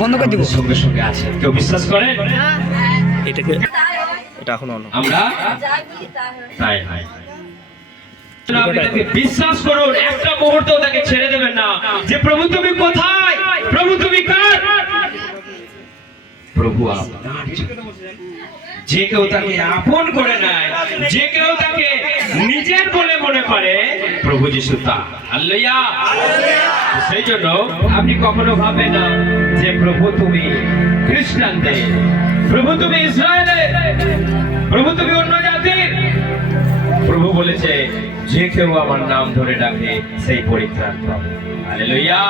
বন্ধ করে দিব। সঙ্গে সঙ্গে আছে, কেউ বিশ্বাস করে? এটা এখন আমরা তাই হয়। আপনি তাকে বিশ্বাস করুন, একটা মুহূর্ত তাকে ছেড়ে দেবেন না যে প্রভু তুমি কোথায়, প্রভু তুমি কার। প্রভু আপনার। যে কেউ তাকে আপন করে নেয়, যে কেউ তাকে নিজের বলে মনে করে, প্রভু যিশু তা। হালেলুয়া। সেই জন্য আপনি কখনো ভাববেন না যে প্রভু তুমি খ্রিস্টানদের, প্রভু তুমি ইসরায়েলের, প্রভু তুমি অন্য জাতির। প্রভু বলেছে যে কেউ আমার নাম ধরে ডাকে সেই পরিত্রাণ পাবে। হালেলুয়া।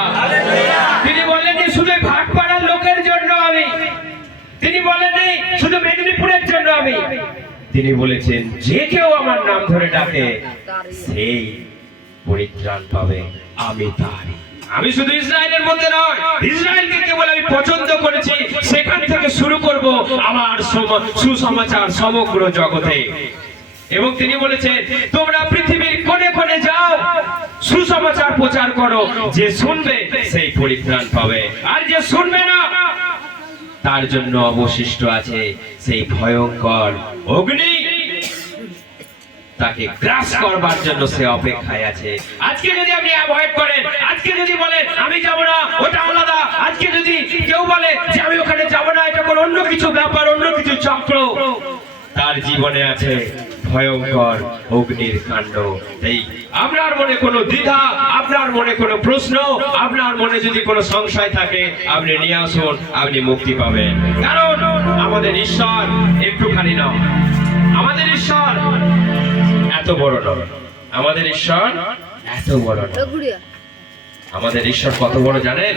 তিনি বলেননি শুধু ভাটপাড়ার লোকের জন্য আমি, তিনি বলেননি শুধু মেদিনীপুরের জন্য আমি, তিনি বলেছেন যে কেউ আমার নাম ধরে ডাকে সেই পরিত্রাণ পাবে। আমি তারই। আমি শুধু ইসরায়েলের মধ্যে নয়, ইসরায়েলকে কেবল আমি পছন্দ করেছি, সেখান থেকে শুরু করব আমার সুসমাচার সমগ্র জগতে। এবং তিনি বলেছেন তোমরা পৃথিবীর কোণে কোণে যাও, সুসমাচার প্রচার করো, যে শুনবে সেই পরিত্রাণ পাবে, আর যে শুনবে না তার জন্য অবশিষ্ট আছে সেই ভয়ঙ্কর অগ্নি, তাকে গ্রাস করবার জন্য সে অপেক্ষায় আছে। আজকে যদি আপনি অ্যাভয়েড করেন, আজকে যদি বলেন আমি যাব না, ওটা আলাদা, আজকে যদি কেউ বলে যে আমি ওখানে যাব না, এটা কোনো অন্য কিছু ব্যাপার, অন্য কিছু চক্র, তার জীবনে আছে ভয়ঙ্কর অগ্নির কাণ্ড। এই আপনার মনে কোনো দ্বিধা, আপনার মনে কোনো প্রশ্ন, আপনার মনে যদি কোনো সংশয় থাকে, আপনি নিয়ে আসুন, আপনি মুক্তি পাবেন। কারণ আমাদের ঈশ্বর একটুখানি নয়, আমাদের ঈশ্বর এত বড় নয়, আমাদের ঈশ্বর এত বড় নয়। আমাদের ঈশ্বর কত বড় জানেন?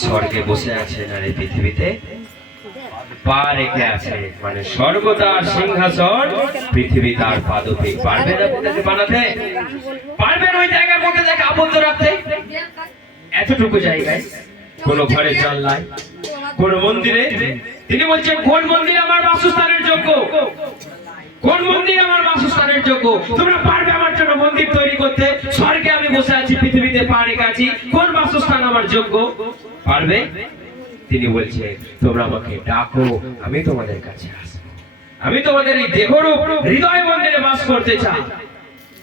স্বর্গে বসে আছেন আর এই পৃথিবীতে পা রেখে আছে, মানে স্বর্গ তার সিংহাসন, পৃথিবী তার পাদপীঠ। পারবেন আপনাকে বানাতে? পারবেন ওই জায়গার মধ্যে দেখে আবদ্ধ রাখতে? এতটুকু জায়গায় কোন ঘরে জানলায়, কোন মন্দিরে? তিনি বলছেন কোন মন্দির আমার বাসস্থানের যোগ্য, কোন মন্দির আমার বাসস্থানের যোগ্য? তোমরা পারবে আমার জন্য মন্দির তৈরি করতে? স্বর্গে আমি বসে আছি, পৃথিবীতে পা রেখে আছি, কোন বাসস্থান আমার যোগ্য? পারবে? তিনি বলছে তোমরা আমাকে ডাকো, আমি তোমাদের কাছে আসবো, আমি তোমাদের এই দেহরূপ হৃদয় মন্দিরে বাস করতে চাই।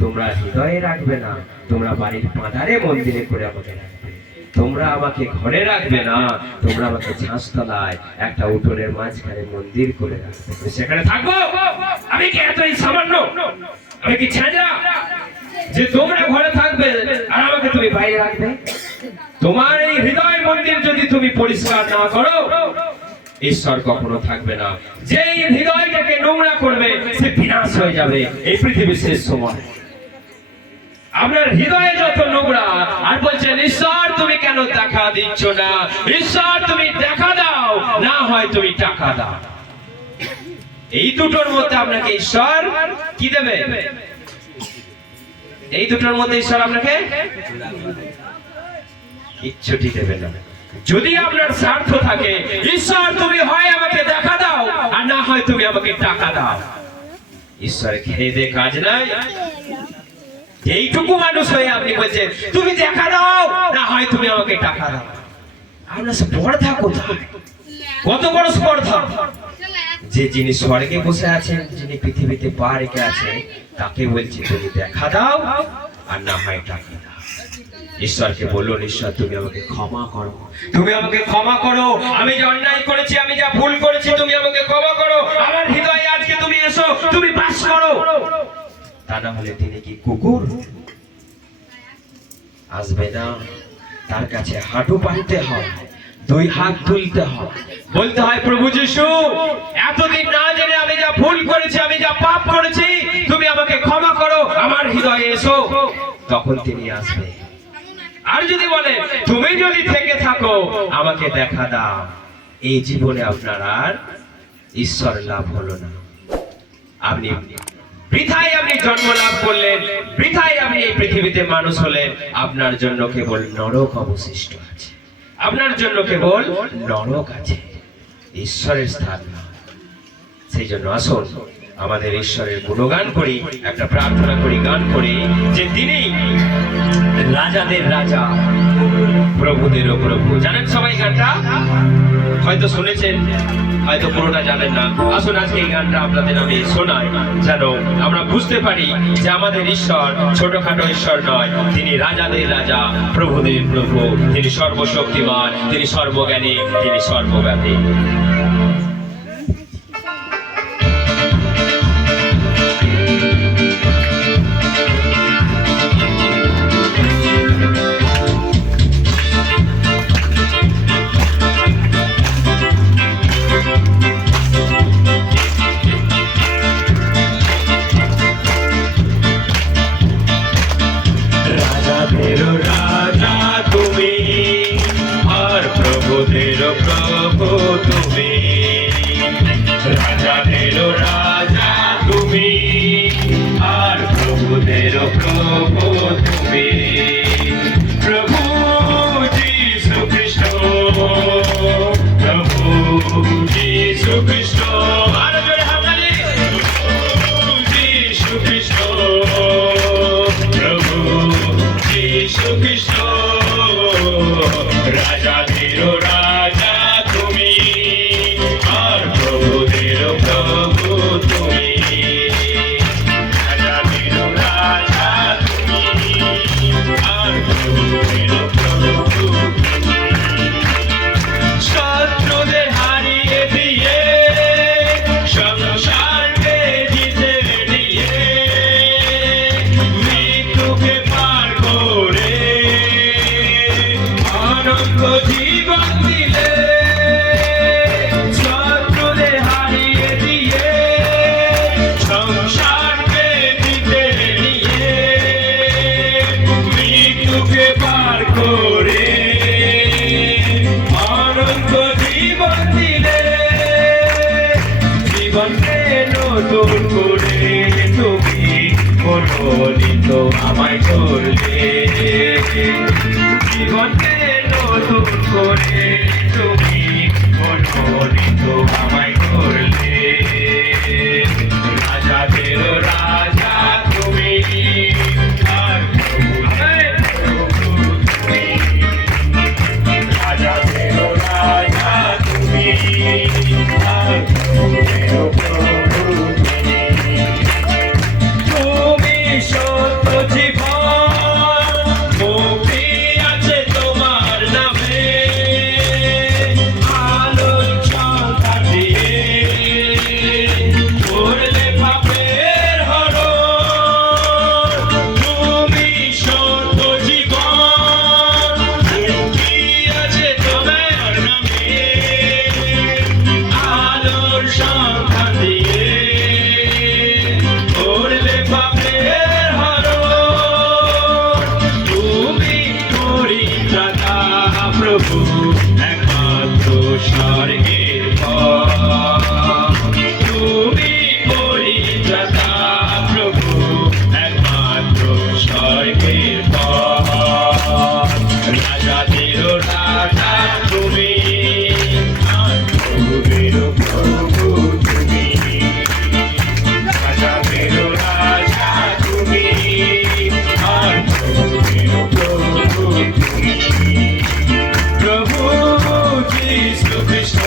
তোমরা হৃদয়ে রাখবে না, তোমরা বাড়ির পাঁধারে মন্দিরে করে আমাকে রাখবে। তোমরা আমাকে ঘরে রাখবে না, তোমরা আমাকে ছাঁচতলায় একটা উঠোনের মাঝখানে মন্দির করে রাখবে। সেখানে থাকবো। আমি কি এতই সামান্য? আমি কি ছেঁচড়া যে তোমরা ঘরে থাকবে আর আমাকে তুমি বাইরে রাখবে? তোমার এই হৃদয় মন্দির যদি তুমি পরিষ্কার না করো, ঈশ্বর কখনো থাকবে না। যে হৃদয়টাকে নোংরা করবে সে বিনাশ হয়ে যাবে এই পৃথিবীর শেষ সময়। আপনার হৃদয়ে যত নোংরা, আর বলছেন ঈশ্বর তুমি কেন দেখা দিচ্ছ না, ঈশ্বর তুমি দেখা দাও, না হয় তুমি টাকা দাও। এই দুটোর মধ্যে আপনাকে ঈশ্বর কি দেবে? এই দুটোর মধ্যে ঈশ্বর আপনাকে কিচ্ছুটি দেবে না। যদি আপনার স্বার্থ থাকে, ঈশ্বর তুমি হয় আমাকে দেখা দাও, আর না হয় তুমি আমাকে টাকা দাও। ঈশ্বর খেয়ে দে কাজ নাই। এইটুকু মানুষ হয়ে আপনি বলছেন তুমি দেখা দাও, না হয় তুমি আমাকে টাকা দাও। আপনার স্পর্ধা কোথায়? কত বড় স্পর্ধা! যে যিনি স্বর্গে বসে আছেন, যিনি পৃথিবীতে পা রেখে আছেন, তাকে বলছে তুমি দেখা দাও, আর না হয় টাকা দাও। ঈশ্বরকে বলুন ঈশ্বর তুমি আমাকে ক্ষমা করো, তুমি আমাকে ক্ষমা করো, আমি যা অন্যায় করেছি, আমি যা ভুল করেছি, তুমি আমাকে ক্ষমা করো। আমার হৃদয়ে আজকে তুমি এসো, তুমি বাস করো। তা না হলে তিনি কি কুকুর? আসবে না। তার কাছে হাঁটু পাততে হয়, দুই হাত তুলতে হয়, বলতে হয় প্রভু যিশু এতদিন না জেনে আমি যা ভুল করেছি, আমি যা পাপ করেছি, তুমি আমাকে ক্ষমা করো, আমার হৃদয়ে এসো। তখন তিনি আসবে। আর যদি বলে তুমি যদি থেকে থাকো আমাকে দেখা দাও, এই জীবনে আপনার আর ঈশ্বর লাভ হলো না। আপনি বৃথায় আপনি জন্ম লাভ করলেন, বৃথায় আপনি এই পৃথিবীতে মানুষ হলেন। আপনার জন্য কেবল নরক অবশিষ্ট আছে, আপনার জন্য কেবল নরক আছে, ঈশ্বরের স্থান না। সেই জন্য আসুন আমাদের ঈশ্বরের গুণগান করি, একটা প্রার্থনা করি, গান করি যে তিনি রাজাদের রাজা, প্রভুদেরও প্রভু। জানেন সবাই গানটা? হয়তো শুনেছেন, হয়তো পুরোটা জানেন না। আসুন আজকে এই গানটা আপনাদের আমি শোনাই, যেন আমরা বুঝতে পারি যে আমাদের ঈশ্বর ছোটখাটো ঈশ্বর নয়, তিনি রাজাদের রাজা, প্রভুদের প্রভু, তিনি সর্বশক্তিমান, তিনি সর্বজ্ঞানী, তিনি সর্বব্যাপী। রাজাদেরও রাজা তুমি, আর প্রভুদেরও প্রভু তুমি। রাজাদেরও রাজা তুমি, আর প্রভুদেরও প্রভু তুমি। প্রভু যীশু খ্রিস্ট, প্রভু যীশু খ্রিস্ট, আরো জোরে হাততালি। প্রভু যীশু খ্রিস্ট, প্রভু যীশু খ্রিস্ট। রাজাদেরও রাজা তুমি, আর প্রভুদেরও প্রভু তুমি। রাজাদেরও রাজা তুমি, আর প্রভুদেরও প্রভু তুমি। শত্রুদের হারিয়ে দিয়ে সংসারকে জিতে নিয়ে, মৃত্যুকে পার করে অনন্ত জীবন দিলে। শত্রুদের হারিয়ে দিয়ে সংসারকে জিতে নিয়ে, মৃত্যুকে পার করে অনন্ত জীবন দিলে। জীবনকে নতুন করে তুমি মনোনীত আমায় করলে। জীবনকে নতুন করে তুমি মনোনীত আমায় করলে। রাজাদেরও রাজা তুমি, আর প্রভুদের প্রভু তুমি। রাজাদেরও রাজা তুমি, আর প্রভুদেরও প্রভু তুমি। তুমি সত্য জীবন, মুক্তি আছে তোমার নামে। আলোর সংখ্যা দিয়ে করলে পাপের হরণ। তুমি সত্য জীবন, মুক্তি আছে তোমার নামে। আলোর সংখ্যা দিয়ে করলে পাপের হরণ। তুমি পরিত্রাতা প্রভু, একমাত্র স্বর্গের পথ। তুমি পরিত্রাতা প্রভু, একমাত্র স্বর্গের পথ। রাজাদেরও রাজা তুমি, আর প্রভুদেরও প্রভু তুমি। রাজাদেরও রাজা তুমি, আর প্রভুদেরও প্রভু তুমি। প্রভু যীশু খ্রিস্ট,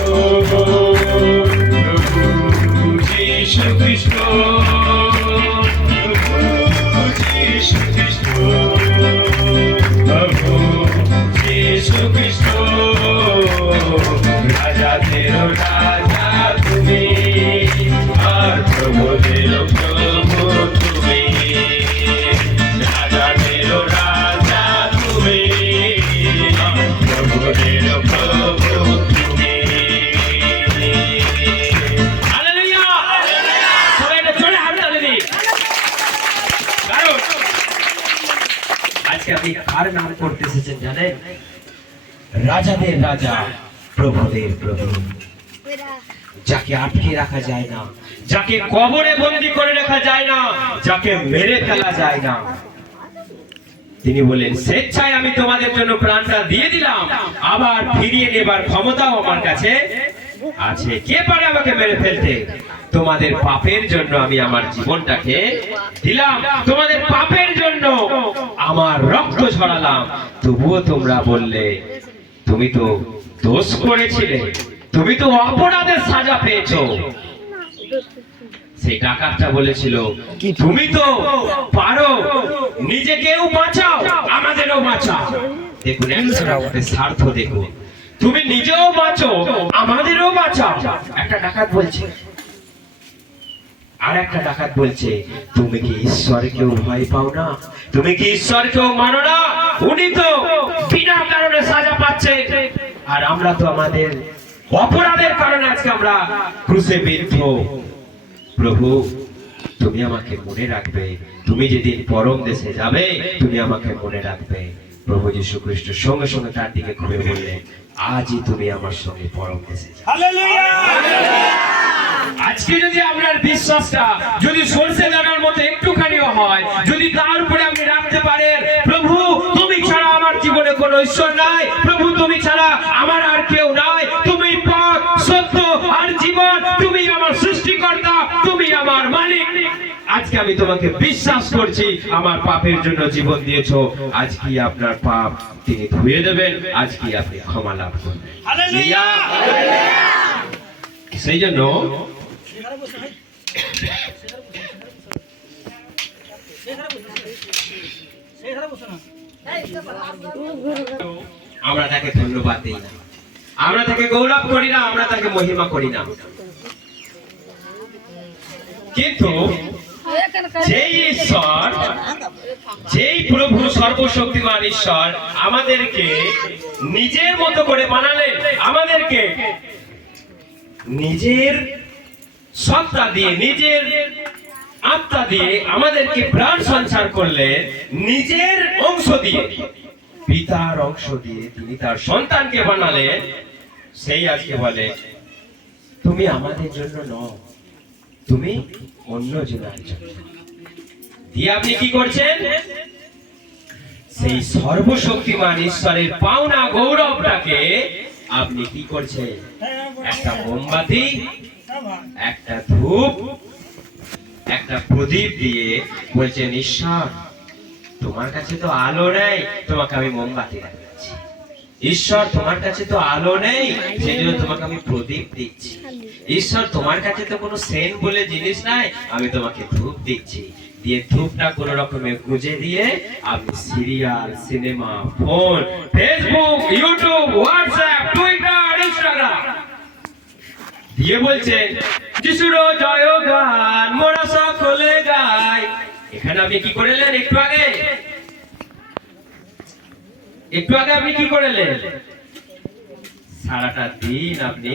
প্রভু যীশু খ্রিস্ট, প্রভু যীশু খ্রিস্ট, প্রভু যীশু খ্রিস্ট। রাজাদেরও রাজা তুমি, আর প্রভুদেরও প্রভু তুমি। রাজাদেরও রাজা তুমি, আর প্রভুদেরও প্রভু তুমি। হালেলুয়া! সবাই একটা জোরে হাততালি দিন। দারুণ! আজকে আপনি কার নাম করতে এসেছেন জানেন? রাজাদের রাজা, প্রভুদের প্রভু। যাকে আটকে রাখা যায় না, যাকে কবরে বন্দী করে রাখা যায় না, যাকে মেরে ফেলা যায় না। তিনি বলেন, স্বেচ্ছায় আমি তোমাদের জন্য প্রাণটা দিয়ে দিলাম, আবার ফিরিয়ে নেবার ক্ষমতাও আমার কাছে আছে। কে পারে আমাকে মেরে ফেলতে? তোমাদের পাপের জন্য আমি আমার জীবনটাকে দিলাম, তোমাদের পাপের জন্য আমার রক্ত ঝরালাম, তবুও তোমরা বললে তুমি তো দোষ করেছিলে, তুমি তো অপরাধের সাজা পেয়েছো। সেই ডাকাতটা বলেছিল তুমি তো পারো, নিজেকেও বাঁচাও আমাদেরও বাঁচাও। দেখুন একটা স্বার্থ, দেখুন তুমি নিজেও বাঁচো আমাদেরও বাঁচাও। একটা ডাকাত বলছে, আর একটা ডাকাত বলছে তুমি কি ঈশ্বরকেও ভয় পাও না, তুমি কি ঈশ্বরকেও মানো না, উনি তো বিনা কারণে সাজা পাচ্ছে, আর আমরা তো আমাদের অপরাধের কারণে আজকে আমরা ক্রুশে বিদ্ধ। প্রভু তুমি আমাকে মনে রাখবে, তুমি যেদিন পরম দেশে যাবে তুমি আমাকে মনে রাখবে। প্রভু যীশু খ্রিস্ট সঙ্গে সঙ্গে তার দিকে ঘুরে বললেন আজই তুমি আমার সঙ্গে পরম দেশে যাবে। আজকে যদি আপনার বিশ্বাসটা যদি সরষে দানার মতো একটুখানিও হয়, যদি তার উপরে আপনি রাখতে পারেন প্রভু তুমি ছাড়া আমার জীবনে কোনো ঈশ্বর নাই, প্রভু তুমি ছাড়া আমার আর কেউ নাই, তুমি পথ সত্য আর জীবন, তুমি আমার সৃষ্টিকর্তা, তুমি আমার মালিক। আজকে আমি তোমাকে বিশ্বাস করছি, আমার পাপের জন্য জীবন দিয়েছো, আজকে আপনার পাপ তিনি ধুয়ে দেবেন, আজকে আপনি ক্ষমা লাভ করবেন। হালেলুয়া। সেই জন্য আমরা তাকে ধন্যবাদ দিই না, আমরা তাকে গৌরব করি না, আমরা তাকে মহিমা করি না। কিন্তু যেই ঈশ্বর, যেই প্রভু সর্বশক্তিমান ঈশ্বর আমাদেরকে নিজের মতো করে বানালেন, আমাদেরকে নিজের সত্তা দিয়ে নিজের আত্মা দিয়ে আমাদেরকে প্রাণ সঞ্চার করলেন, নিজের অংশ দিয়ে পিতার অংশ দিয়ে তিনি তার সন্তানকে বানালেন। সেই আজকে বলে তুমি আমাদের জন্য নও, তুমি অন্য জনের জন্য। দিয়ে আপনি কি করছেন? সেই সর্বশক্তিমান ঈশ্বরের পাওনা গৌরবটাকে আপনি কি করছেন? একটা মোমবাতি, একটা ধূপ, একটা প্রদীপ দিয়ে বলছেন ঈশ্বর তোমার কাছে তো আলো নেই, তোমাকে আমি মোমবাতি দেখাচ্ছি। ঈশ্বর তোমার কাছে তো আলো নেই, সেই জন্য তোমাকে আমি প্রদীপ দিচ্ছি। ঈশ্বর তোমার কাছে তো কোনো সেন্ট বলে জিনিস নাই, আমি তোমাকে ধূপ দিচ্ছি। দিয়ে ধূপটা কোন রকমে গুঁজে দিয়ে আপনি serial, cinema, phone, Facebook, YouTube, WhatsApp, Twitter, Instagram দিয়ে বলছেন যিশুর জয় গান মোরা সকলে গাই। এখানে আপনি কি করলেন? একটু আগে আপনি কি করলেন? সারাটা দিন আপনি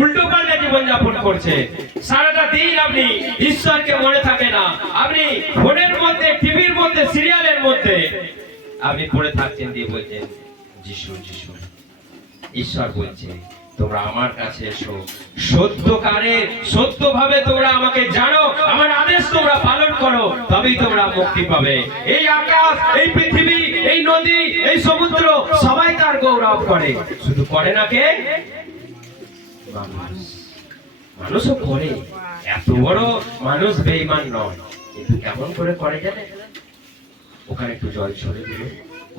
উল্টো পাল্টা জীবন যাপন করছেন, সারাটা দিন আপনি ঈশ্বরকে মনে থাকে না, আপনি ফোনের মধ্যে, টিভির মধ্যে, সিরিয়ালের মধ্যে আপনি পড়ে থাকছেন। দিয়ে বলছেন যিশু যিশু। ঈশ্বর বলছে তোমরা আমার কাছে এসো, সত্যকারে সত্যভাবে তোমরা আমাকে জানো, আমার আদেশ তোমরা পালন করো, তবেই তোমরা মুক্তি পাবে। এই আকাশ, এই পৃথিবী, এই নদী, এই সমুদ্র সবাই তার গৌরব করে, শুধু করে না কে? মানুষও করে। এত বড় মানুষ বেঈমান নয়, কিন্তু কেমন করে করে জানে? ওখানে একটু জল ছড়ে দিল,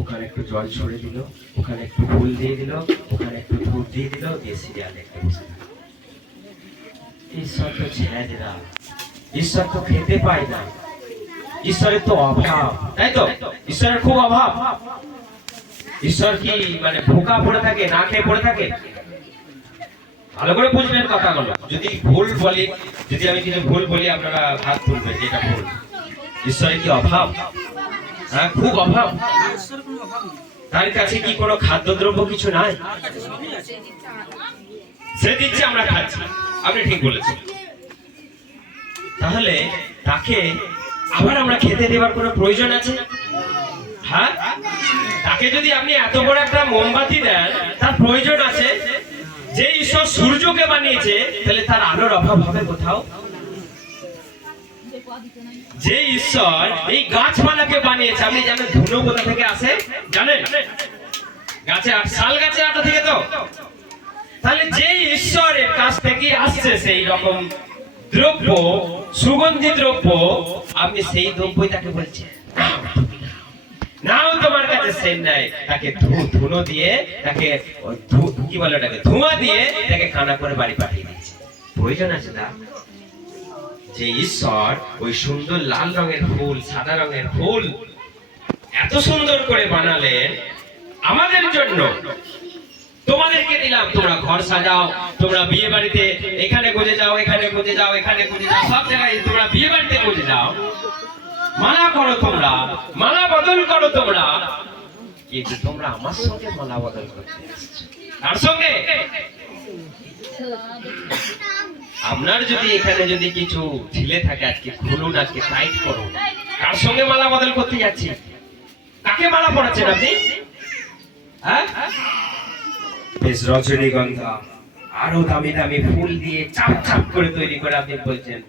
ওখানে একটু জল ছড়ে দিল, ওখানে একটু ফুল দিয়ে দিল, ওখানে একটু ধূপ দিয়ে দিল, দিয়ে সিরিয়াল দেখতে বসে। ঈশ্বর তো ছেড়ে দিলাম, ঈশ্বর তো খেতে পায় না, ঈশ্বরের তো অভাব, তাই তো? ঈশ্বরের খুব অভাব। ঈশ্বর কি মানে ভোকা পড়ে থাকে, না খেয়ে পড়ে থাকে? ভালো করে বুঝবেন কথাগুলো। যদি ভুল বলি, যদি আমি কিছু ভুল বলি আপনারা হাত তুলবেন, যেটা ভুল। ঈশ্বরের কি অভাব? হ্যাঁ, খুব অভাব। তার কাছে কি কোনো খাদ্যদ্রব্য কিছু নাই? সে দিচ্ছে, আমরা খাচ্ছি। আপনি ঠিক বলেছেন। তাহলে তাকে আবার আমরা খেতে দেওয়ার কোনো প্রয়োজন আছে? হ্যাঁ, তাকে যদি আপনি এত বড় একটা মোমবাতি দেন, তার প্রয়োজন আছে? যে ঈশ্বর সূর্যকে বানিয়েছে, তাহলে তার আলোর অভাব হবে কোথাও? যে ঈশ্বর এই গাছপালাকে বানিয়েছে, আপনি জানেন ধুনো কোথা থেকে আসে? জানেন? গাছে শাল গাছে আটা থেকে তো। তাহলে যে ঈশ্বরের কাছ থেকে আসছে সেই রকম দ্রব্য, সুগন্ধি দ্রব্য, আপনি সেই দ্রব্যই তাকে বলছেন নাও তোমার কাছে সেন নাই, তাকে ধুনো দিয়ে, তাকে কি বলে ওটাকে, ধোঁয়া দিয়ে তাকে কানা করে বাড়ি পাঠিয়ে দিয়েছে। প্রয়োজন আছে না? যে ঈশ্বর ওই সুন্দর লাল রঙের ফুল, সাদা রঙের ফুল এত সুন্দর করে বানালেন আমাদের জন্য, তোমাদেরকে দিলাম, তোমরা ঘর সাজাও, তোমরা বিয়ে বাড়িতে এখানে গুজে যাও, এখানে গুজে যাও, এখানে গুজে যাও, সব জায়গায় তোমরা বিয়ে বাড়িতে গুজে যাও, মালা করো, তোমরা মালা বদল করো তোমরা, কিন্তু তোমরা আমার সঙ্গে মালা বদল করতে আসছো। তার সঙ্গে আপনার যদি এখানে যদি কিছু ঢিলে থাকে আজকে খুলুন, আজকে টাইট করুন। কার সঙ্গে মালা বদল করতে যাচ্ছি? কাকে মালা পড়াচ্ছেন আপনি? হ্যাঁ, বেশ রজনীগন্ধা আরো দামি দামি ফুল দিয়ে চাপ চাপ করে তৈরি করে আপনি বলছেন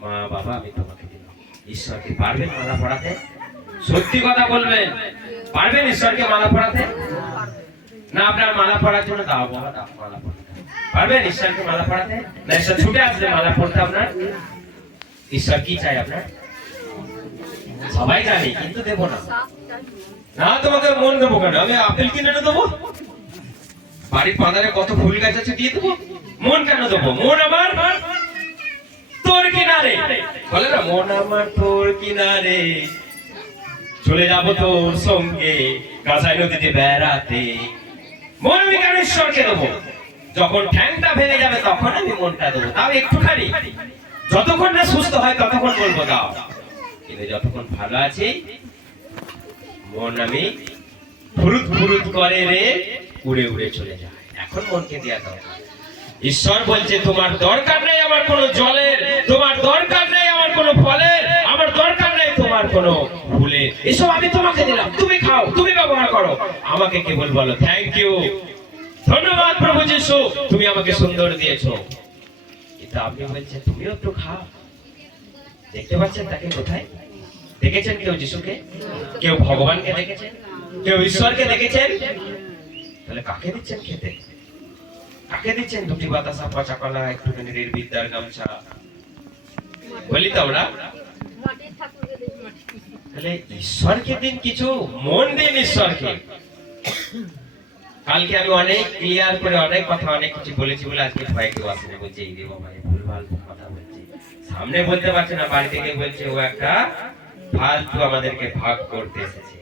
মা বাবা আমি তোমাকে দিলাম। ঈশ্বরকে পারবেন মালা পড়াতে? সত্যি কথা বলবেন, পারবেন ঈশ্বরকে মালা পড়াতে? না আপনার মালা পড়ার জন্য দাও বাবা, দাও মালা পড়াতে পারবেন ঈশ্বরকে মালা পড়াতে? না ঈশ্বর ছুটে আসলে মালা পড়তে আপনার? ঈশ্বর কি চাই আপনার? সবাই জানি, কিন্তু দেবো না। না তোমাকে মন দেবো কেন? আমি আপেল কিনে দেবো? বাড়ির বাজারে কত ফুল গাছ আছে, দিয়ে দেবো? মন কেন দেবো? মন আমার তোর কিনারে, বলে না মন আমার তোর কিনারে, চলে যাবো তোর সঙ্গে কাঁসাই নদীতে বেড়াতে। মন আমি কেন ঈশ্বরকে দেবো? যখন ঠ্যাংটা ভেঙে যাবে তখন আমি মনটা দেবো, তাও একটুখানি, যতক্ষণ না সুস্থ হয় ততক্ষণ বলবো দাও, কিন্তু যতক্ষণ ভালো আছি মন আমি ফুরুত ফুরুত করে রে উড়ে উড়ে চলে যায়। এখন মনকে দেয়া দাও। ঈশ্বর বলছে তোমার দরকার নেই আমার কোনো জলের, তোমার দরকার নেই আমার কোনো ফলের, আমার দরকার নেই তোমার কোনো ফুলের, এসব আমি তোমাকে দিলাম, তুমি খাও, তুমি ব্যবহার করো, আমাকে কেবল বলো থ্যাংক ইউ, ধন্যবাদ প্রভু যিশু, তুমি আমাকে সুন্দর দিয়েছো। কিন্তু আপনি বলছেন তুমিও একটু খাও। দেখতে পাচ্ছেন তাকে কোথায়? দেখেছেন কেউ যিশুকে? কেউ ভগবানকে দেখেছেন? কেউ ঈশ্বরকে দেখেছেন? তাহলে কাকে দিচ্ছেন খেতে? কাকে দিচ্ছেন দুটি বাতাসা, পচা কলা, একটুখানি রেল বিদ্যার গামছা? বলি তো আমরা, তাহলে ঈশ্বরকে দিন কিছু, মন দিন ঈশ্বরকে। কালকে আমি অনেক ক্লিয়ার করে অনেক কথা অনেক কিছু বলেছি বলে আজকে ভয় কেউ আসেনি, বলছে এই রে বাবা ভুলভাল কথা বলছে, সামনে বলতে পারছে না, বাড়ি থেকে বলছে ও একটা ফালতু আমাদেরকে ভাগ করতে এসেছে।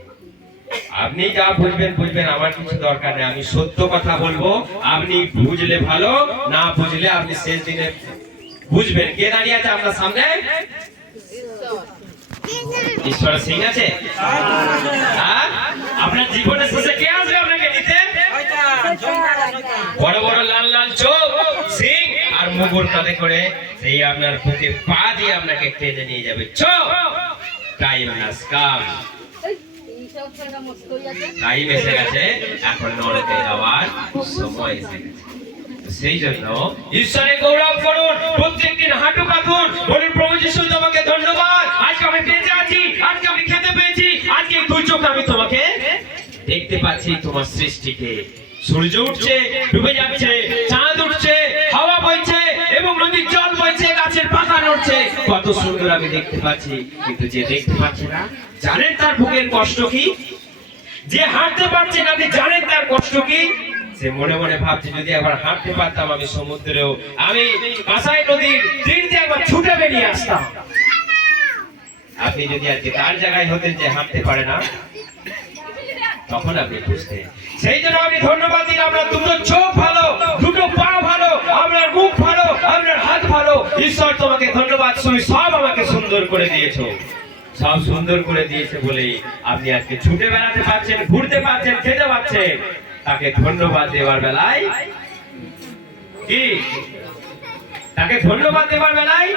আপনি যা বুঝবেন বুঝবেন, আমার কিছু দরকার নেই, আমি সত্য কথা বলবো, আপনি বুঝলে ভালো, না বুঝলে আপনি শেষ দিনে বুঝবেন। কে দাঁড়িয়ে আছে আপনার সামনে? ঈশ্বর সিং আছে। আপনার জীবনের শেষে কে আসবে আপনাকে নিতে? বড় বড় লাল লাল চোখ, সিং আর মুগুর কাঁধে করে সেই আপনার বুকে পা দিয়ে আপনাকে টেনে নিয়ে যাবে। টাইম হ্যাজ কাম, টাইম এসে গেছে, এখন নরকে যাওয়ার সময় এসে গেছে। সেই জন্য ঈশ্বরে গৌরব করুন, প্রত্যেকদিন হাঁটু কাঁধুন, বলুন প্রভু যিশু তোমাকে ধন্যবাদ, আজকে আমি বেঁচে আছি, আজকে আমি খেতে পেয়েছি, আজকে দুই চোখ আমি তোমাকে দেখতে পাচ্ছি, তোমার সৃষ্টিকে। সূর্য উঠছে, ডুবে যাচ্ছে, চাঁদ উঠছে, হাওয়া বইছে এবং নদীর জল বইছে, গাছের পাতা নড়ছে, কত সুন্দর আমি দেখতে পাচ্ছি। কিন্তু যে দেখতে পাচ্ছে না, জানেন তার বুকের কষ্ট কি? যে হাঁটতে পারছে না, আপনি জানেন তার কষ্ট কি? সে মনে মনে ভাবছে যদি একবার হাঁটতে পারতাম আমি সমুদ্রেও, আমি কাঁসাই নদীর তীর দিয়ে একবার ছুটে বেরিয়ে আসতাম। আপনি যদি আজকে তার জায়গায় হতেন যে হাঁটতে পারে না, তখন আপনি বুঝতেন। সেই জন্য আপনি ধন্যবাদ দিন, আপনার দুটো চোখ ভালো, দুটো পা ভালো, আপনার মুখ ভালো, আপনার হাত ভালো। ঈশ্বর তোমাকে ধন্যবাদ, তুমি সব আমাকে সুন্দর করে দিয়েছো, সব সুন্দর করে দিয়েছে বলেই আপনি আজকে ছুটে বেড়াতে পারছেন, ঘুরতে পারছেন, খেতে পারছেন। তাকে ধন্যবাদ দেওয়ার বেলায় কি, তাকে ধন্যবাদ দেওয়ার বেলায়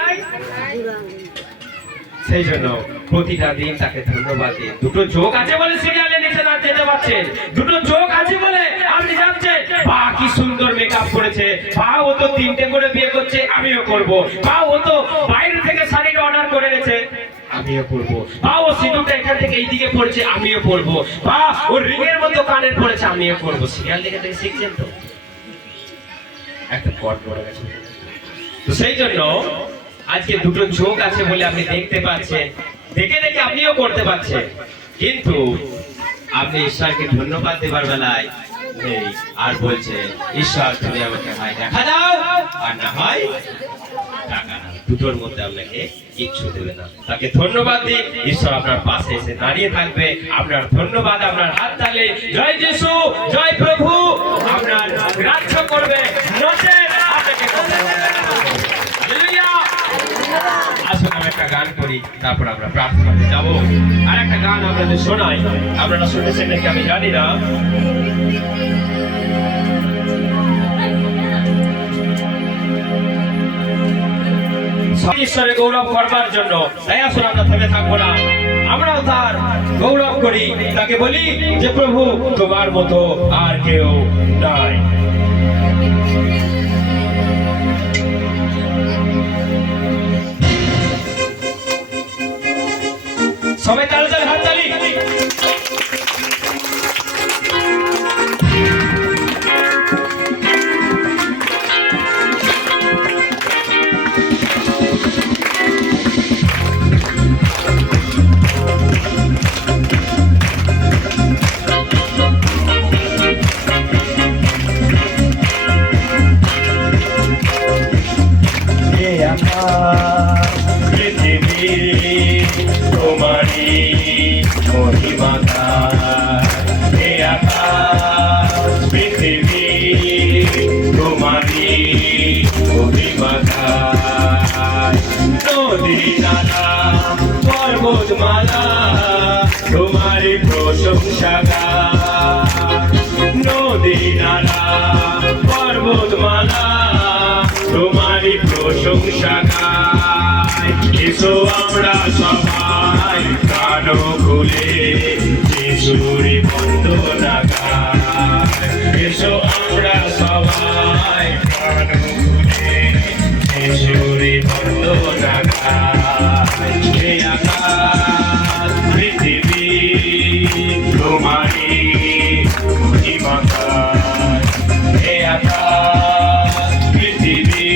সেই জন্য প্রতিটা দিন তাকে ধন্যবাদ দিন। দুটো চোখ আছে বলে সিরিয়ালে নিচে না যেতে পারছেন, দুটো চোখ আছে বলে আপনি যাচ্ছেন। বা কি সুন্দর মেকআপ করেছে, বা ও তো 3টে করে বিয়ে করছে, আমিও করব। বা ও তো বাইরে থেকে শাড়িটা অর্ডার করে এনেছে, আমিও পরবো। বা ও সিঁদুরটা এখান থেকে এইদিকে পড়েছে, আমিও পরবো। বা ও রিংয়ের মতো কানের পড়েছে, আমিও পরবো। সিরিয়াল দেখে থেকে শিখছেন তো? একটা পট পড়ে গেছে। তো সেই জন্য আজকে দুটো চোখ আছে বলে আপনি দেখতে পাচ্ছেন, দেখে দেখে আপনিও করতে পারছেন, কিন্তু আপনি ঈশ্বরকে ধন্যবাদ দেবার বেলায় নেই, আর বলছে ঈশ্বর তুমি আমাকে হয় দেখা দাও আর না হয় টাকা দাও, দুটোর মধ্যে আপনাকে কিচ্ছু দেবে না। তাকে ধন্যবাদ দিন, ঈশ্বর আপনার পাশে এসে দাঁড়িয়ে থাকবে, আপনার ধন্যবাদ আপনার হাত তালে জয় যিশু জয় প্রভু আপনার গ্রাহ্য করবে, নচেৎ আপনাকে কথা বলবে না। হালেলুয়া। আসুন আমরা একটা গান করি, তারপর আমরা প্রার্থনাতে যাব। আর একটা গান আপনাদের শোনাই, আপনারা শুনেছেন নাকি আমি জানি না। ঈশ্বরের গৌরব করবার জন্য তাই আসুন আমরা থেমে থাকবো না, আমরাও তার গৌরব করি, তাকে বলি যে প্রভু তোমার মতো আর কেউ নাই। সবাই তালে তালে হাত তালি। তোমারি মহিমা হে আকাশ পৃথিবী তোমারি মহিমা নদী নালা পর্বতমালা তোমারি প্রশংসা নদী নালা পর্বতমালা তোমারি প্রশংসা এসো আমরা সবাই প্রাণ খুলে যিশুরি বন্দনা গাই, এসো আমরা সবাই প্রাণ খুলে যিশুরি বন্দনা গাই। হে আকাশ পৃথিবী তোমারি মহিমা গাই, হে আকাশ পৃথিবী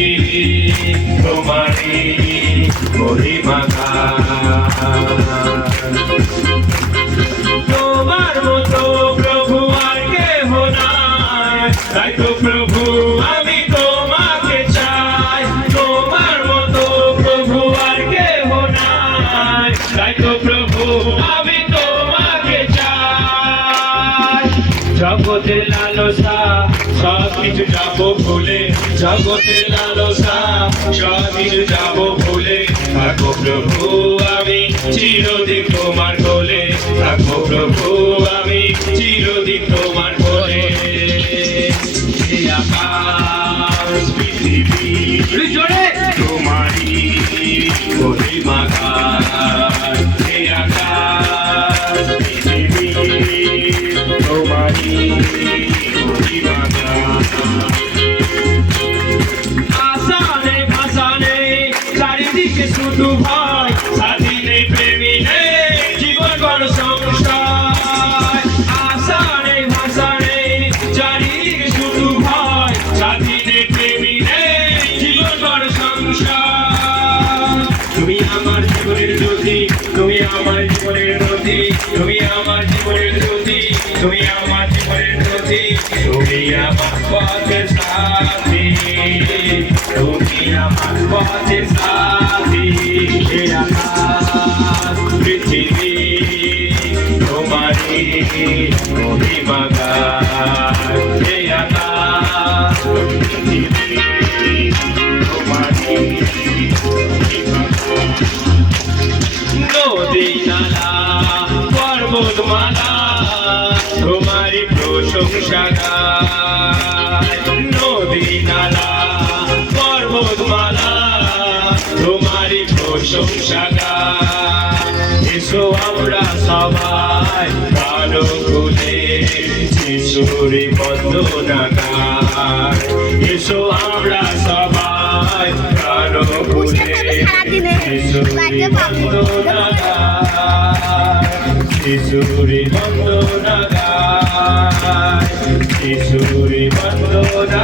তোমারি মহিমা তোমার মতো প্রভু আর কেহ নাই, তাই তো প্রভু আমি তোমাকে চাই, তোমার মতো প্রভু আর কেহ নাই, তাই তো প্রভু আমি তোমাকে চাই। জগতের লালসা সব কিছু যাবো ভুলে, জগতের লালসা সব কিছু যাবো ভুলে, থাকো প্রভু আমি চিরদিন তোমার কোলে, থাকো প্রভু আমি চিরদিন তোমার কোলে। হে আকাশ পৃথিবী জোরে তোমারি মহিমা গাই, হে আকাশ পৃথিবী তোমারি মহিমা গাই। চারিদিকে শুধু ভয়, সাথী নেই প্রেমী নেই, জীবন বড় সংসার, আশা নেই ভাষা নেই, চারিদিকে শুধু ভয়, সাথী নেই প্রেমী নেই, জীবন বড় সংসার। তুমি আমার জীবনের জ্যোতি, তুমি আমার জীবনের নদী, তুমি আমার জীবনের জ্যোতি, তুমি আমার জীবনের নদী, তুমি আমার পথের সাথী, তুমি আমার পথের সাথী। হে আকাশ পৃথিবী তোমারি মহিমা গাই, হে আকাশ পৃথিবী তোমারি মহিমা গাই। নদী নালা পর্বতমালা তোমারি প্রশংসা গাই, নদী নালা পর্বতমালা তোমারি প্রশংসা গাই। এসো আমরা সবাই প্রাণ খুলে যিশুরি বন্দনা গাই, এসো আমরা সবাই প্রাণ খুলে যিশুরি বন্দনা গাই, যিশুরি বন্দনা গাই, যিশুরি বন্দনা।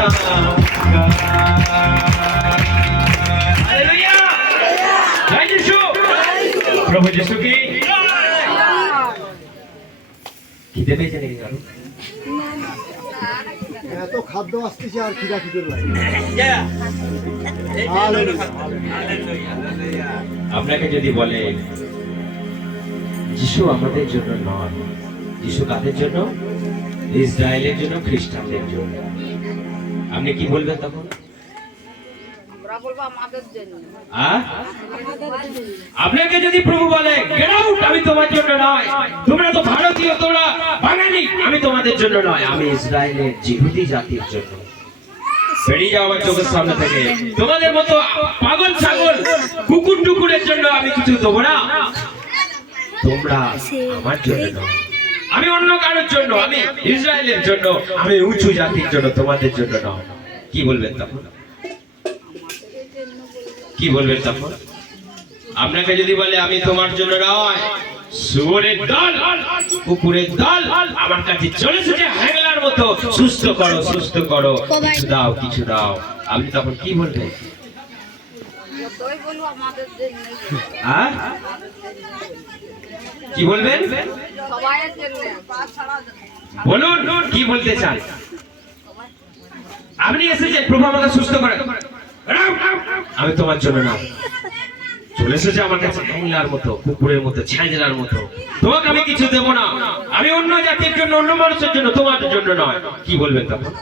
হালেলুয়া! জয় যিশু! প্রভু যিশু কি খিদে পেয়েছে নাকি কারো? এত খাদ্য আসতেছে আর খিদা খিদে লাগে। আপনাকে যদি বলে যিশু আমাদের জন্য নয়, যিশু কাদের জন্য? ইসরায়েলের জন্য, খ্রিস্টানদের জন্য, আপনি কি বলবেন তখন? আপনাকে যদি প্রভু বলে গেট আউট, আমি তোমার জন্য নয়, তোমরা তো ভারতীয়, তোমরা বাঙালি, আমি তোমাদের জন্য নয়, আমি ইসরায়েলের জিহুদি জাতির জন্য, বেরিয়ে যাও আমার চোখের সামনে থেকে। তোমাদের মতো পাগল ছাগল কুকুর টুকুরের জন্য আমি কিছু দেবো না। তোমরা আমার জন্য নয়, আমি অন্য কারোর জন্য, আমি ইসরায়েলের জন্য, আমি উঁচু জাতির জন্য, তোমাদের জন্য নয়। কি বলবেন তখন? কি বলবেন তখন? আপনাকে যদি বলে আমি তোমার জন্য নয়, শুয়োরের দল, কুকুরের দল আমার কাছে চলে এসেছে হ্যাংলার মতো, সুস্থ করো, সুস্থ করো, কিছু দাও, কিছু দাও, আপনি তখন কি বলবেন? হ্যাঁ, কি বলবেন? বলুন কি বলতে চান? আপনি এসেছেন প্রভু আমাকে সুস্থ করে, আমি তোমার জন্য না, চলে এসেছে আমার কাছে হ্যাংলার মতো, কুকুরের মতো, ছ্যাঁচড়ার মতো, তোমাকে আমি কিছু দেবো না, আমি অন্য জাতির জন্য, অন্য মানুষের জন্য, তোমার জন্য নয়। কি বলবেন তখন?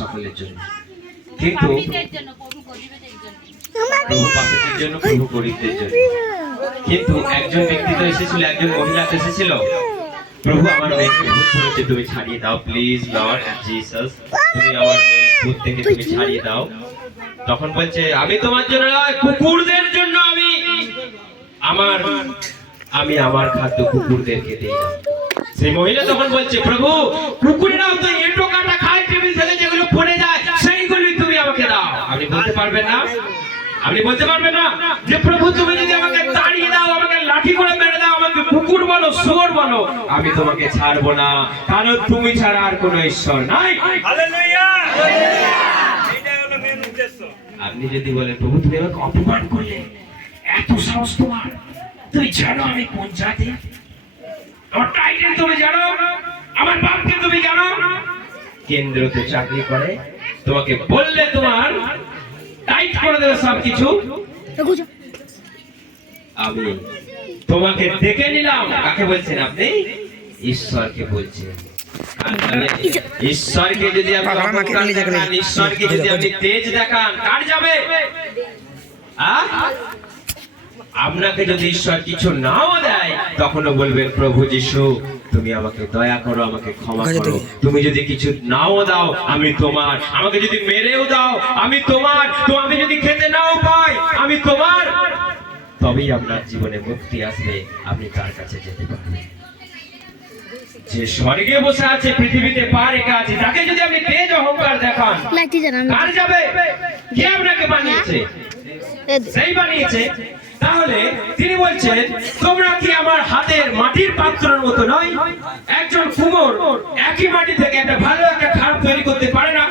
সকলের জন্য, কিন্তু প্রভু পাপীদের জন্য, প্রভু গরিবদের জন্য। কিন্তু একজন ব্যক্তি তো এসেছিল, একজন মহিলা এসেছিল, প্রভু আমার মেয়েকে ভূত ধরেছে, তুমি ছাড়িয়ে দাও প্লিজ লর্ড জিসাস, তুমি আমার মেয়ের ভূত থেকে তুমি ছাড়িয়ে দাও। তখন বলছে আমি তোমার জন্য নয়, কুকুরদের জন্য আমি আমার খাদ্য কুকুরদেরকে দিই না। সেই মহিলা তখন বলছে প্রভু কুকুরেরাও তো এঁটো কাটা খায় টেবিল থেকে, যেগুলো পড়ে যায় সেইগুলি তুমি আমাকে দাও। আপনি বলতে পারবেন না? আপনি বলতে পারবেন না যে প্রভু তুমি যদি আমাকে তাড়িয়ে দাও, আমাকে লাঠি করে মেরে দাও, আমাকে কুকুর বলো, শুয়োর বলো, আমি তোমাকে ছাড়বো না, কারণ তুমি ছাড়া আর কোনো ঈশ্বর নাই। হালেলুয়া! এটাই হলো মেন উদ্দেশ্য। আপনি যদি বলেন প্রভু তুমি আমাকে অপমান করলে, এত সাহস তোমার, তুমি জানো আমি কোন জাতি, আমার টাইটেল তুমি জানো, আমার বাপকে তুমি জানো, কেন্দ্রতে চাকরি করে, তোমাকে বললে তোমার টাইট করে দেবে সবকিছু, আমি তোমাকে দেখে নিলাম। কাকে বলছেন আপনি? ঈশ্বরকে বলছেন। ঈশ্বরকে যদি আপনি অপমান দেখান, ঈশ্বরকে যদি আপনি তেজ দেখান, কার যাবে? আপনাকে যদি ঈশ্বর কিছু নাও দেয়, তখনও বলবেন প্রভু যিশু তুমি আমাকে দয়া করো, আমাকে ক্ষমা করো। তুমি যদি কিছু নাও দাও, আমি তোমার, আমাকে যদি মেরেও দাও, আমি তোমার, তো আমি যদি খেতে নাও পাই, আমি তোমার, তবেই আপনার জীবনে মুক্তি আসবে, আপনি তার কাছে যেতে পারবেন। যে স্বর্গে বসে আছে, পৃথিবীতে পা রেখে আছে, তাকে যদি আপনি তেজ অহংকার দেখান, কার যাবে? কে আপনাকে বানিয়েছে? সেই বানিয়েছে। তাহলে তিনি বলছেন তোমরা কি আমার হাতের মাটির পাত্রের মতো নয়? একজন কুমোর একই মাটি থেকে একটা ভালো একটা খারাপ তৈরি করতে পারে না।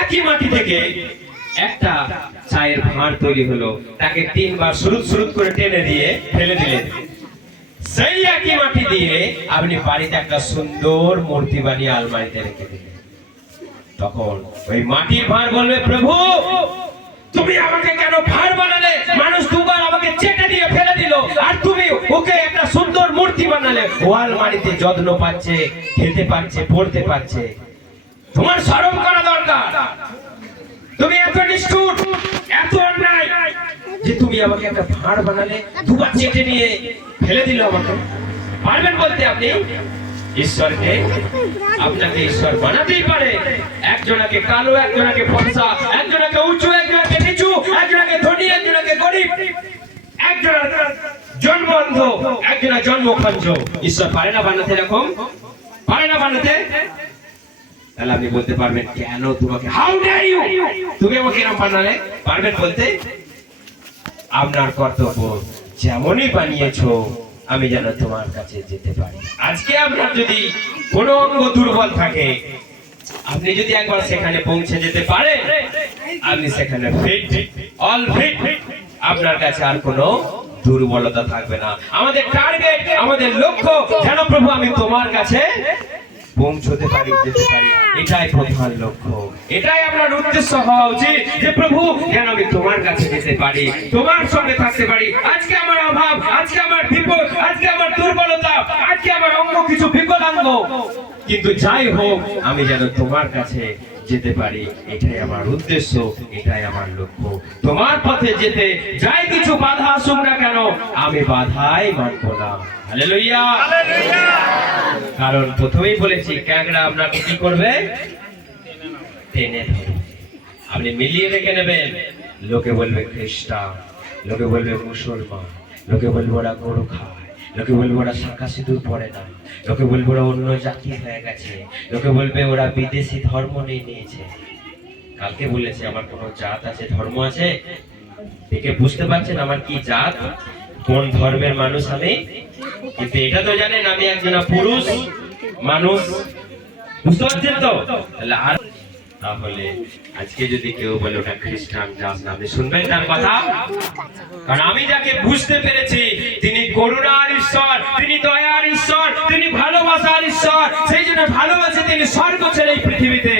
একই মাটি থেকে একটা চায়ের ভাঁড় তৈরি হলো, তাকে 3 বার সুরুত সুরুত করে টেনে দিয়ে ফেলে দিলেন। সেই একই মাটি দিয়ে আপনি বাড়িতে একটা সুন্দর মূর্তি বানিয়ে আলমারিতে রেখে দিলেন। তখন ওই মাটির ভাঁড় বলবে প্রভু তুমি আমাকে কেন ভাঁড় বানালে? মানুষ 2 বার আমাকে চেটে দিয়ে ফেলে দিল, আর তুমি ওকে একটা সুন্দর মূর্তি বানালে, ও আলমারিতে যত্ন পাচ্ছে, খেতে পারছে, পড়তে পারছে। তোমার শরম করা দরকার। তুমি এত নিষ্ঠুর, এত অন্যায় যে তুমি আমাকে একটা ভাঁড় বানালে, 2 বার চেটে নিয়ে ফেলে দিল আমাকে। পারবেন বলতে আপনি ঈশ্বরকে? আপনাকে ঈশ্বর বানাতেই পারে। একজনকে কালো, একজনকে ফর্সা, একজনকে উঁচু, একজনকে নিচু, একজনকে ধনী, একজনকে গরিব, একজনের জন্ম অন্ধ, একজনের জন্ম খঞ্জ। ঈশ্বর পারে না বানাতে? এরকম পারে না বানাতে? তাহলে আপনি বলতে পারবেন কেন তোমাকে, হাউ ডেয়ার ইউ, তুমি আমাকে এরকম বানালে? পারবেন বলতে? আপনার কর্তব্য যেমনই বানিয়েছো আমি যেন তোমার কাছে যেতে পারি। আজকে আপনার যদি কোনো অঙ্গ দুর্বল থাকে, আপনি যদি একবার সেখানে পৌঁছে যেতে পারেন, আপনি সেখানে ফিট, অল ফিট, আপনার কাছে আর কোনো দুর্বলতা থাকবে না। আমাদের টার্গেট, আমাদের লক্ষ্য যেন প্রভু আমি তোমার কাছে পৌঁছতে পারি, যেতে পারি, এটাই প্রধান লক্ষ্য, এটাই আপনার উদ্দেশ্য হওয়া উচিত যে প্রভু যেন আমি তোমার কাছে যেতে পারি, তোমার সঙ্গে থাকতে পারি। আজকে আমার অভাব, আজকে আমার বিপদ, আজকে আমার দুর্বলতা, আজকে আমার অঙ্গ কিছু বিকলাঙ্গ, কিন্তু যাই হোক আমি যেন তোমার কাছে যেতে পারি, এটাই আমার উদ্দেশ্য, এটাই আমার লক্ষ্য। তোমার পথে যেতে যাই কিছু বাধা আসুক না কেন, আমি বাধাই মানব না। হালেলুয়া। কারণ প্রথমেই বলেছি, ক্যাংড়া আপনাকে কি করবে? টেনে ধরবে। আপনি মিলিয়ে রেখে নেবেন, লোকে বলবে খ্রিস্টান, লোকে বলবে মুসলমান, লোকে বলবে ওরা গরু খায়, লোকে বলবে ওরা শাঁখা সিঁদুর পরে না, লোকে বলবে ওরা অন্য জাতি হয়ে গেছে, লোকে বলবে ওরা বিদেশি ধর্ম নিয়েছে। কালকে বলেছে আমার কোনো জাত আছে, ধর্ম আছে? দেখে বুঝতে পারছেন আমার কি জাত, কোন ধর্মের মানুষ আমি? কিন্তু এটা তো জানেন আমি একজন পুরুষ মানুষ, বুঝতে পারছেন তো? তাহলে আজকে যদি কেউ বলে ওটা খ্রিস্টান জাত না, আপনি শুনবেন তার কথা? কারণ আমি যাকে বুঝতে পেরেছি তিনি করুণার ঈশ্বর, তিনি দয়ার ঈশ্বর, তিনি ভালোবাসার ঈশ্বর, সেই জন্য ভালোবাসে তিনি স্বর্গ ছেড়ে এই পৃথিবীতে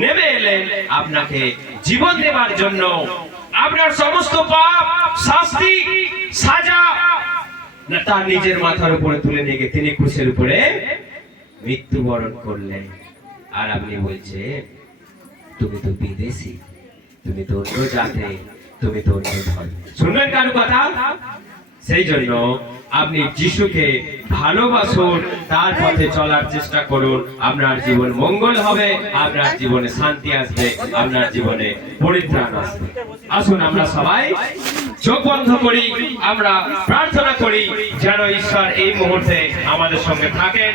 নেমে এলেন আপনাকে জীবন দেওয়ার জন্য। আপনার সমস্ত পাপ, শাস্তি, সাজা তার নিজের মাথার উপরে তুলে নিয়ে গিয়ে তিনি ক্রুশের উপরে মৃত্যুবরণ করলেন। আর আপনি বলছেন তুমি তো বিদেশি, তুমি তো অন্য জাতে, তুমি তো অন্য ধর্ম। শুনবেন কারো কথা? সেই জন্য আপনি যিশুকে ভালোবাসুন, তার পথে চলার চেষ্টা করুন, আপনার জীবন মঙ্গল হবে, আপনার জীবনে শান্তি আসবে, আপনার জীবনে পরিত্রাণ আসবে। আসুন আমরা সবাই চোখ বন্ধ করি, আমরা প্রার্থনা করি যেন ঈশ্বর এই মুহূর্তে আমাদের সঙ্গে থাকেন।